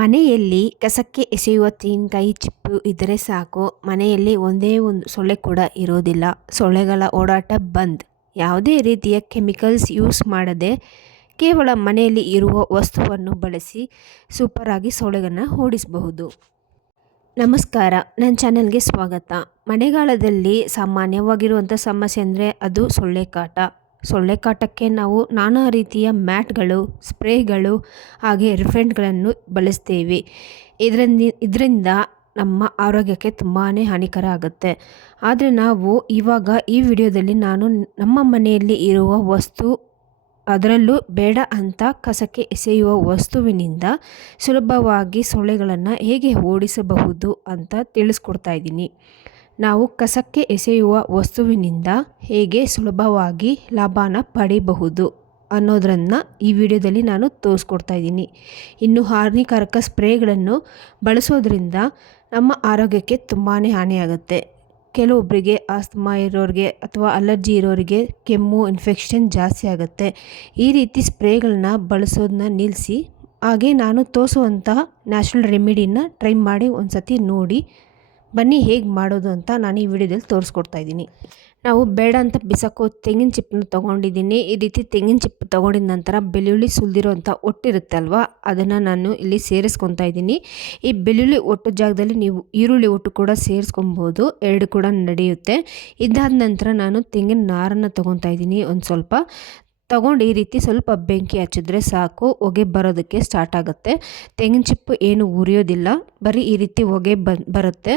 ಮನೆಯಲ್ಲಿ ಕಸಕ್ಕೆ ಎಸೆಯುವ ತೆಂಗಿನಕಾಯಿ ಚಿಪ್ಪು ಇದ್ದರೆ ಸಾಕು, ಮನೆಯಲ್ಲಿ ಒಂದೇ ಒಂದು ಸೊಳ್ಳೆ ಕೂಡ ಇರೋದಿಲ್ಲ. ಸೊಳ್ಳೆಗಳ ಓಡಾಟ ಬಂದ್. ಯಾವುದೇ ರೀತಿಯ ಕೆಮಿಕಲ್ಸ್ ಯೂಸ್ ಮಾಡದೆ ಕೇವಲ ಮನೆಯಲ್ಲಿ ಇರುವ ವಸ್ತುವನ್ನು ಬಳಸಿ ಸೂಪರಾಗಿ ಸೊಳ್ಳೆಗಳನ್ನು ಓಡಿಸಬಹುದು. ನಮಸ್ಕಾರ, ನನ್ನ ಚಾನಲ್ಗೆ ಸ್ವಾಗತ. ಮಳೆಗಾಲದಲ್ಲಿ ಸಾಮಾನ್ಯವಾಗಿರುವಂಥ ಸಮಸ್ಯೆ ಅಂದರೆ ಅದು ಸೊಳ್ಳೆ ಕಾಟ. ಸೊಳ್ಳೆ ಕಾಟಕ್ಕೆ ನಾವು ನಾನಾ ರೀತಿಯ ಮ್ಯಾಟ್ಗಳು, ಸ್ಪ್ರೇಗಳು ಹಾಗೆ ರಿಫೆಂಟ್ಗಳನ್ನು ಬಳಸ್ತೇವೆ. ಇದರಿಂದ ನಮ್ಮ ಆರೋಗ್ಯಕ್ಕೆ ತುಂಬಾ ಹಾನಿಕರ ಆಗುತ್ತೆ. ಆದರೆ ನಾವು ಇವಾಗ ಈ ವಿಡಿಯೋದಲ್ಲಿ ನಾನು ನಮ್ಮ ಮನೆಯಲ್ಲಿ ಇರುವ ವಸ್ತು, ಅದರಲ್ಲೂ ಬೇಡ ಅಂತ ಕಸಕ್ಕೆ ಎಸೆಯುವ ವಸ್ತುವಿನಿಂದ ಸುಲಭವಾಗಿ ಸೊಳ್ಳೆಗಳನ್ನು ಹೇಗೆ ಓಡಿಸಬಹುದು ಅಂತ ತಿಳಿಸ್ಕೊಡ್ತಾ ಇದ್ದೀನಿ. ನಾವು ಕಸಕ್ಕೆ ಎಸೆಯುವ ವಸ್ತುವಿನಿಂದ ಹೇಗೆ ಸುಲಭವಾಗಿ ಲಾಭನ ಪಡಿಬಹುದು ಅನ್ನೋದನ್ನು ಈ ವಿಡಿಯೋದಲ್ಲಿ ನಾನು ತೋರಿಸ್ಕೊಡ್ತಾ ಇದ್ದೀನಿ. ಇನ್ನು ಹಾನಿಕಾರಕ ಸ್ಪ್ರೇಗಳನ್ನು ಬಳಸೋದ್ರಿಂದ ನಮ್ಮ ಆರೋಗ್ಯಕ್ಕೆ ತುಂಬಾ ಹಾನಿಯಾಗುತ್ತೆ. ಕೆಲವೊಬ್ಬರಿಗೆ ಆಸ್ತಮಾ ಇರೋರಿಗೆ ಅಥವಾ ಅಲರ್ಜಿ ಇರೋರಿಗೆ ಕೆಮ್ಮು, ಇನ್ಫೆಕ್ಷನ್ ಜಾಸ್ತಿ ಆಗುತ್ತೆ. ಈ ರೀತಿ ಸ್ಪ್ರೇಗಳನ್ನ ಬಳಸೋದನ್ನ ನಿಲ್ಲಿಸಿ, ಹಾಗೆ ನಾನು ತೋರಿಸುವಂತಹ ನ್ಯಾಚುರಲ್ ರೆಮಿಡಿನ ಟ್ರೈ ಮಾಡಿ ಒಂದು ಸತಿ ನೋಡಿ ಬನ್ನಿ ಹೇಗೆ ಮಾಡೋದು ಅಂತ ನಾನು ಈ ವಿಡಿಯೋದಲ್ಲಿ ತೋರಿಸ್ಕೊಡ್ತಾ ಇದ್ದೀನಿ. ನಾವು ಬೇಡ ಅಂತ ಬಿಸಾಕೋ ತೆಂಗಿನ ಚಿಪ್ಪನ್ನು ತೊಗೊಂಡಿದ್ದೀನಿ. ಈ ರೀತಿ ತೆಂಗಿನ ಚಿಪ್ಪು ತೊಗೊಂಡಿದ ನಂತರ ಬೆಳ್ಳುಳ್ಳಿ ಸುಲಿದಿರೋಂಥ ಒಟ್ಟಿರುತ್ತೆ ಅಲ್ವಾ, ಅದನ್ನು ನಾನು ಇಲ್ಲಿ ಸೇರಿಸ್ಕೊತಾ ಇದ್ದೀನಿ. ಈ ಬೆಳ್ಳುಳ್ಳಿ ಒಟ್ಟು ಜಾಗದಲ್ಲಿ ನೀವು ಈರುಳ್ಳಿ ಒಟ್ಟು ಕೂಡ ಸೇರಿಸ್ಕೊಬೋದು, ಎರಡು ಕೂಡ ನಡೆಯುತ್ತೆ. ಇದಾದ ನಂತರ ನಾನು ತೆಂಗಿನ ನಾರನ್ನು ತೊಗೊತಾ ಇದ್ದೀನಿ. ಒಂದು ಸ್ವಲ್ಪ ತಗೊಂಡು ಈ ರೀತಿ ಸ್ವಲ್ಪ ಬೆಂಕಿ ಹಚ್ಚಿದ್ರೆ ಸಾಕು, ಹೊಗೆ ಬರೋದಕ್ಕೆ ಸ್ಟಾರ್ಟ್ ಆಗುತ್ತೆ. ತೆಂಗಿನ ಚಿಪ್ಪು ಏನು ಉರಿಯೋದಿಲ್ಲ, ಬರೀ ಈ ರೀತಿ ಹೊಗೆ ಬರುತ್ತೆ.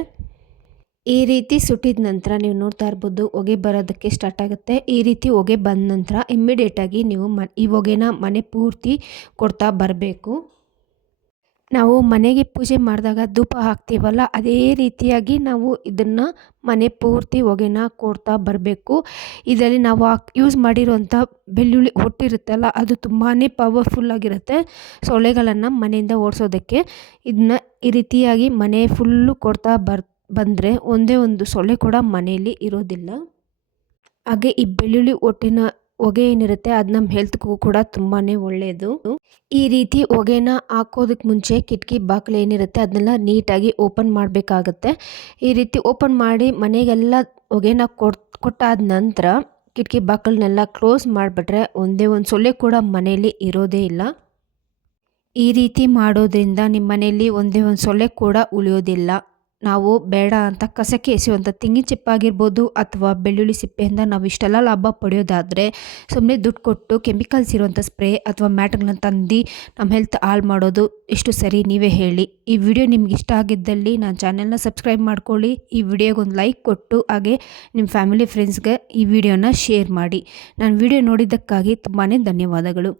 ಈ ರೀತಿ ಸುಟ್ಟಿದ ನಂತರ ನೀವು ನೋಡ್ತಾ ಇರ್ಬೋದು, ಹೊಗೆ ಬರೋದಕ್ಕೆ ಸ್ಟಾರ್ಟ್ ಆಗುತ್ತೆ. ಈ ರೀತಿ ಹೊಗೆ ಬಂದ ನಂತರ ಇಮ್ಮಿಡಿಯೇಟಾಗಿ ನೀವು ಈ ಹೊಗೆನ ಮನೆ ಪೂರ್ತಿ ಕೊಡ್ತಾ ಬರಬೇಕು. ನಾವು ಮನೆಗೆ ಪೂಜೆ ಮಾಡಿದಾಗ ಧೂಪ ಹಾಕ್ತೀವಲ್ಲ, ಅದೇ ರೀತಿಯಾಗಿ ನಾವು ಇದನ್ನು ಮನೆ ಪೂರ್ತಿ ಹೊಗೆನ ಕೊಡ್ತಾ ಬರಬೇಕು. ಇದರಲ್ಲಿ ನಾವು ಯೂಸ್ ಮಾಡಿರೋಂಥ ಬೆಳ್ಳುಳ್ಳಿ ಒಟ್ಟಿರುತ್ತಲ್ಲ, ಅದು ತುಂಬಾ ಪವರ್ಫುಲ್ಲಾಗಿರುತ್ತೆ ಸೊಳ್ಳೆಗಳನ್ನು ಮನೆಯಿಂದ ಓಡಿಸೋದಕ್ಕೆ. ಇದನ್ನ ಈ ರೀತಿಯಾಗಿ ಮನೆ ಫುಲ್ಲು ಕೊಡ್ತಾ ಬಂದರೆ ಒಂದೇ ಒಂದು ಸೊಳ್ಳೆ ಕೂಡ ಮನೆಯಲ್ಲಿ ಇರೋದಿಲ್ಲ. ಹಾಗೆ ಈ ಬೆಳ್ಳುಳ್ಳಿ ಒಟ್ಟಿನ ಹೊಗೆ ಏನಿರುತ್ತೆ ಅದು ನಮ್ಮ ಹೆಲ್ತ್ಗೂ ಕೂಡ ತುಂಬಾ ಒಳ್ಳೆಯದು. ಈ ರೀತಿ ಹೊಗೆನ ಹಾಕೋದಕ್ಕೆ ಮುಂಚೆ ಕಿಟಕಿ ಬಾಗಿಲು ಏನಿರುತ್ತೆ ಅದನ್ನೆಲ್ಲ ನೀಟಾಗಿ ಓಪನ್ ಮಾಡಬೇಕಾಗತ್ತೆ. ಈ ರೀತಿ ಓಪನ್ ಮಾಡಿ ಮನೆಗೆಲ್ಲ ಹೊಗೆನ ಕೊಟ್ಟಾದ ನಂತರ ಕಿಟಕಿ ಬಾಗಿಲನ್ನೆಲ್ಲ ಕ್ಲೋಸ್ ಮಾಡಿಬಿಟ್ರೆ ಒಂದೇ ಒಂದು ಸೊಳ್ಳೆ ಕೂಡ ಮನೆಯಲ್ಲಿ ಇರೋದೇ ಇಲ್ಲ. ಈ ರೀತಿ ಮಾಡೋದ್ರಿಂದ ನಿಮ್ಮ ಮನೆಯಲ್ಲಿ ಒಂದೇ ಒಂದು ಸೊಳ್ಳೆ ಕೂಡ ಉಳಿಯೋದಿಲ್ಲ. ನಾವು ಬೇಡ ಅಂತ ಕಸಕ್ಕೆ ಎಸೆಯುವಂಥ ತೆಂಗಿನ ಚಿಪ್ಪಾಗಿರ್ಬೋದು ಅಥವಾ ಬೆಳ್ಳುಳ್ಳಿ ಸಿಪ್ಪೆಯಿಂದ ನಾವು ಇಷ್ಟೆಲ್ಲ ಲಾಭ ಪಡೆಯೋದಾದರೆ ಸುಮ್ಮನೆ ದುಡ್ಡು ಕೊಟ್ಟು ಕೆಮಿಕಲ್ಸ್ ಇರುವಂಥ ಸ್ಪ್ರೇ ಅಥವಾ ಮ್ಯಾಟ್ಗಳನ್ನ ತಂದು ನಮ್ಮ ಹೆಲ್ತ್ ಹಾಳು ಮಾಡೋದು ಎಷ್ಟು ಸರಿ, ನೀವೇ ಹೇಳಿ. ಈ ವಿಡಿಯೋ ನಿಮ್ಗೆ ಇಷ್ಟ ಆಗಿದ್ದಲ್ಲಿ ನನ್ನ ಚಾನೆಲ್ನ ಸಬ್ಸ್ಕ್ರೈಬ್ ಮಾಡ್ಕೊಳ್ಳಿ, ಈ ವಿಡಿಯೋಗೆ ಒಂದು ಲೈಕ್ ಕೊಟ್ಟು ಹಾಗೆ ನಿಮ್ಮ ಫ್ಯಾಮಿಲಿ ಫ್ರೆಂಡ್ಸ್ಗೆ ಈ ವಿಡಿಯೋನ ಶೇರ್ ಮಾಡಿ. ನಾನು ವಿಡಿಯೋ ನೋಡಿದ್ದಕ್ಕಾಗಿ ತುಂಬಾ ಧನ್ಯವಾದಗಳು.